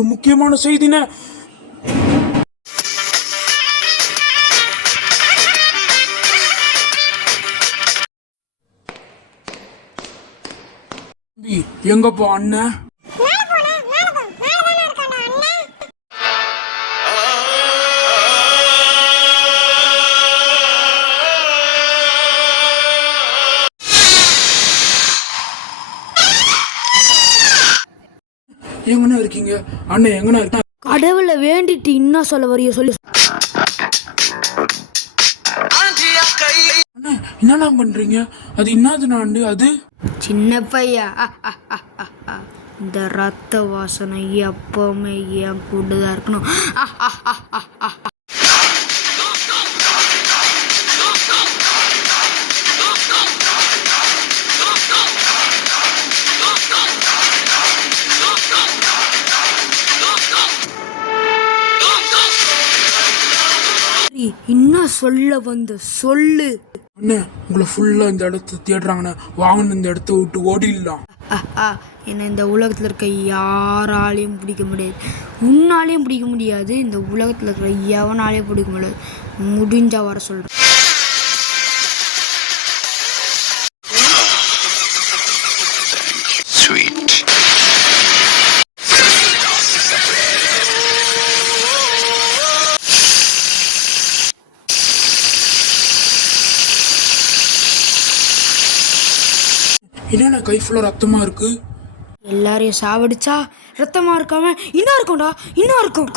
ஒரு முக்கியமான செய்தினே. எங்கப்பா அண்ணன்? எங்கண்ணா இருக்கீங்க? அண்ணன் எங்கண்ணா இருக்கா? கடவுளை வேண்டிட்டு என்ன சொல்ல வரைய சொல்லி. அண்ணா என்னண்ணா பண்றீங்க? அது என்னது நாண்டு? அது சின்ன பையா, இந்த ரத்த வாசனை எப்பவுமே என் கூடதான் இருக்கணும். என்ன சொல்ல வந்து சொல்லு. அண்ணே உங்களை ஃபுல்லா இந்த இடத்த தேடுறாங்கண்ணே. வாங்கன்னு இந்த இடத்த விட்டு ஓடிடலாம். என்னை இந்த உலகத்தில் இருக்க யாராலையும் பிடிக்க முடியாது. உன்னாலையும் பிடிக்க முடியாது. இந்த உலகத்தில் இருக்கிற எவனாலையும் பிடிக்க முடியாது. முடிஞ்சா வர சொல்கிறேன். என்னண்ணா கை ஃபுல்லா ரத்தமா இருக்கு? எல்லாரையும் சாவடிச்சா ரத்தமா இருக்காம இன்னும் இருக்கும்டா, இன்னும் இருக்கும்.